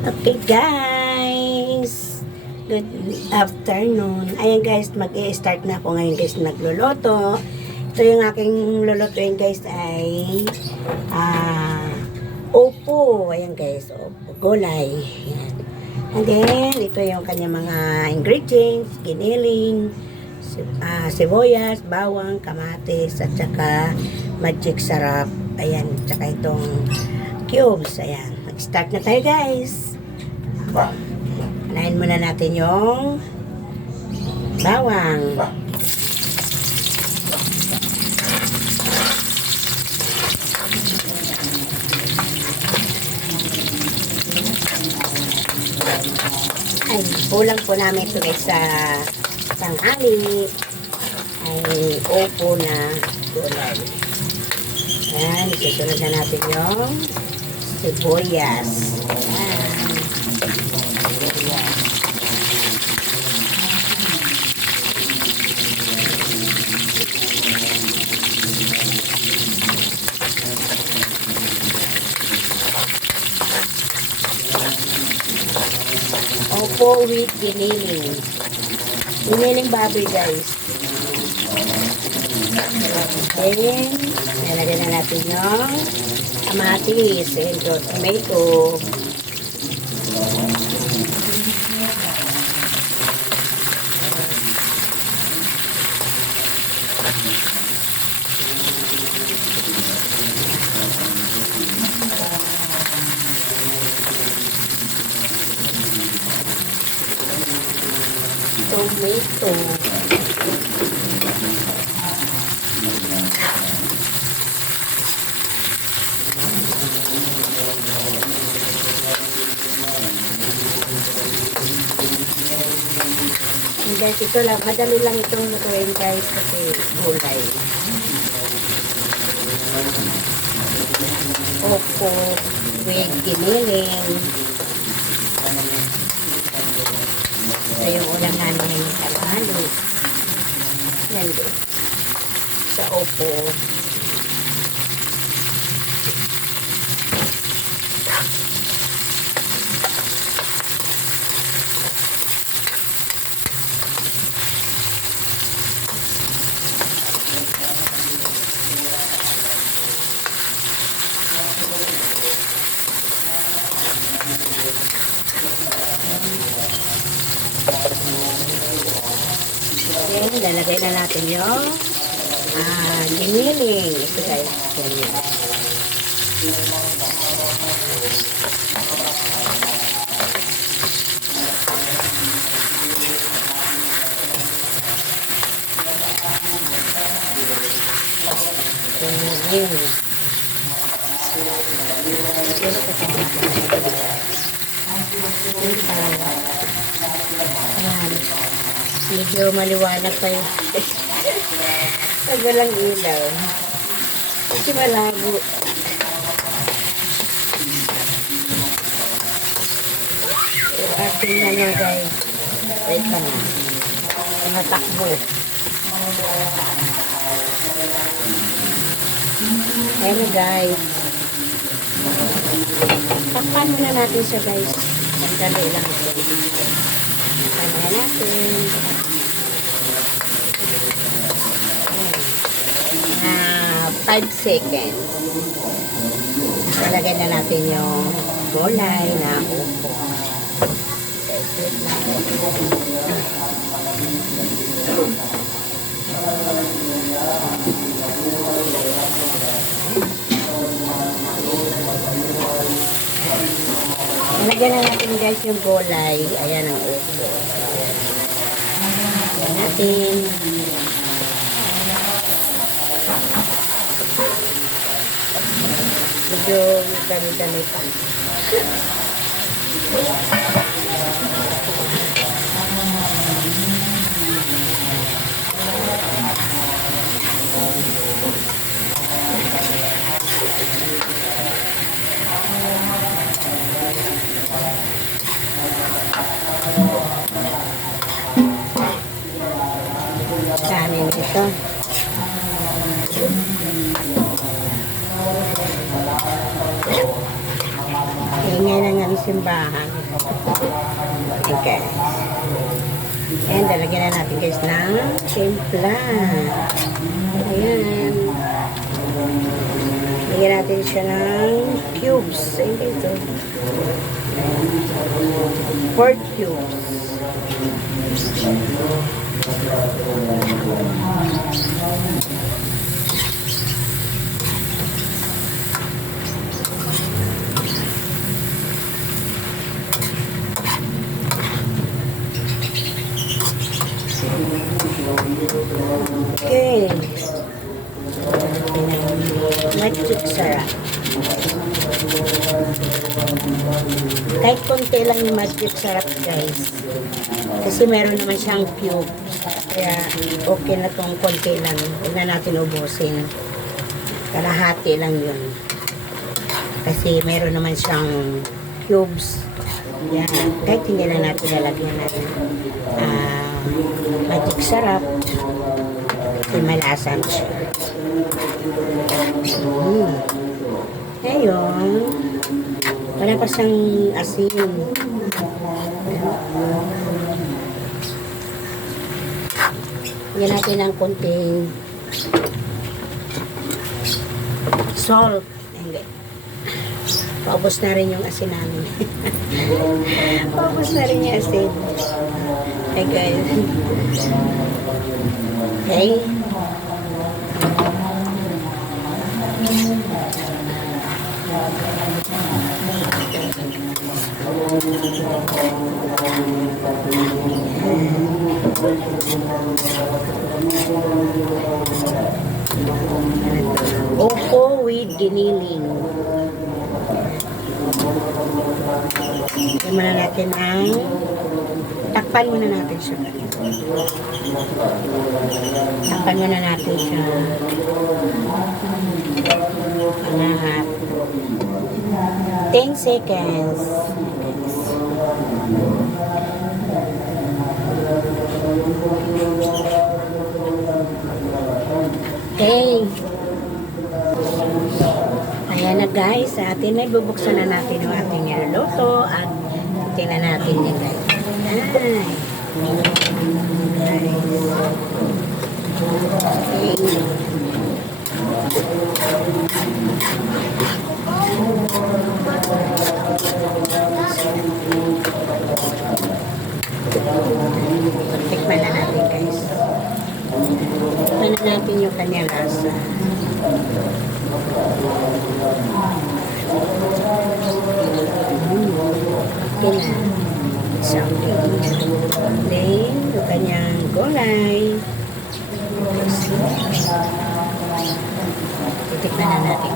Okay guys, good afternoon. Ayan guys, mag-i-start na ako ngayon guys nagluluto. Ito yung aking lulutuin guys ay opo. Ayan guys, opo, gulay. Ayan. And then, ito yung kanyang mga ingredients, giniling, sibuyas, bawang, kamatis, at saka magic sarap. Ayan, at saka itong cubes. Ayan, mag-start na tayo guys. Unahin muna natin yung bawang. Ay, kulang po namin ito guys sa tanghali. Ay, opo na gulay. Ayan, isusunod na natin yung sibuyas. Ayan. Opo with giniling. Giniling baboy guys. Then, nalagyan na natin yung kamatis and tomato. Tomato. Guys, ito lang, madali lang itong lutuin guys kasi gulay. Opo with giniling. Ito yung ulam namin ngayong tanghali. Nandun sa opo. Then, lalagay na natin yung giniling. Ito guys. Ganyan. Giniling. Ayan. Medyo maliwanag pa yun. Pag walang ilaw. Kasi malabo. So, ating ano guys. Wait pa na. Natakbo. Ayan guys. Takpan muna natin siya guys. Sandali lang ito. Takpan natin. 5 seconds. Lalagyan na natin yung gulay na upo. Lalagyan na natin guys yung gulay. Ayan ang upo. Lalagyan natin. Medyo dami-dami pa. Kanin ito. Ingay na nga si simbahan. Okay. And lalagyan na natin guys ng timpla. Ayan. Lagyan natin siya ng cubes. Ayun ito. 4 cubes. Okay. Magic sarap. Kahit konti lang yung magic sarap guys. Kasi meron naman siyang cube. Kaya okay na tong konti lang. Huwag na natin ubusin. Kalahati lang yun. Kasi meron naman siyang cubes. Yan. Kahit hindi na natin lalagyan ng magic sarap. Kasi malasan siya. Ngayon, wala pa siyang asin. Lagyan natin ng konting salt. Hindi. Paubos na rin yung asin namin. Paubos na rin yung asin. Okay guys. Okay. Opo with giniling. Lagyan muna natin ang takpan muna natin siya. Takpan muna natin siya. Mga 10 seconds. Okay. Ayan na guys, sa atin ay bubuksan na natin yung ating niluluto at tingnan natin yan guys. Ay. Tikman na natin guys. Tikman na natin yung kanyang lasa. Okay na. Something. Then, yung kanyang gulay. Titikman na natin.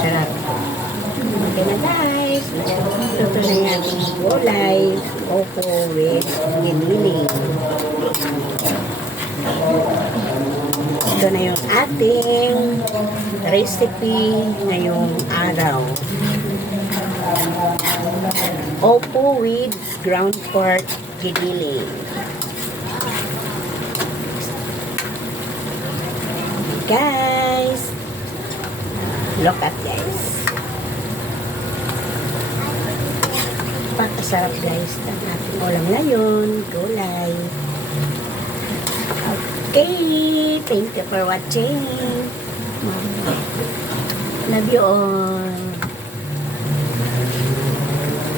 Sarap. Okay na guys. Ito na yung ating gulay. Opo with giniling. Ito na yung ating recipe ngayong araw. Opo with ground pork giniling. Guys, look at guys. Pakasarap guys ng ating ulam ngayon, gulay. Okay, thank you for watching. Love you all.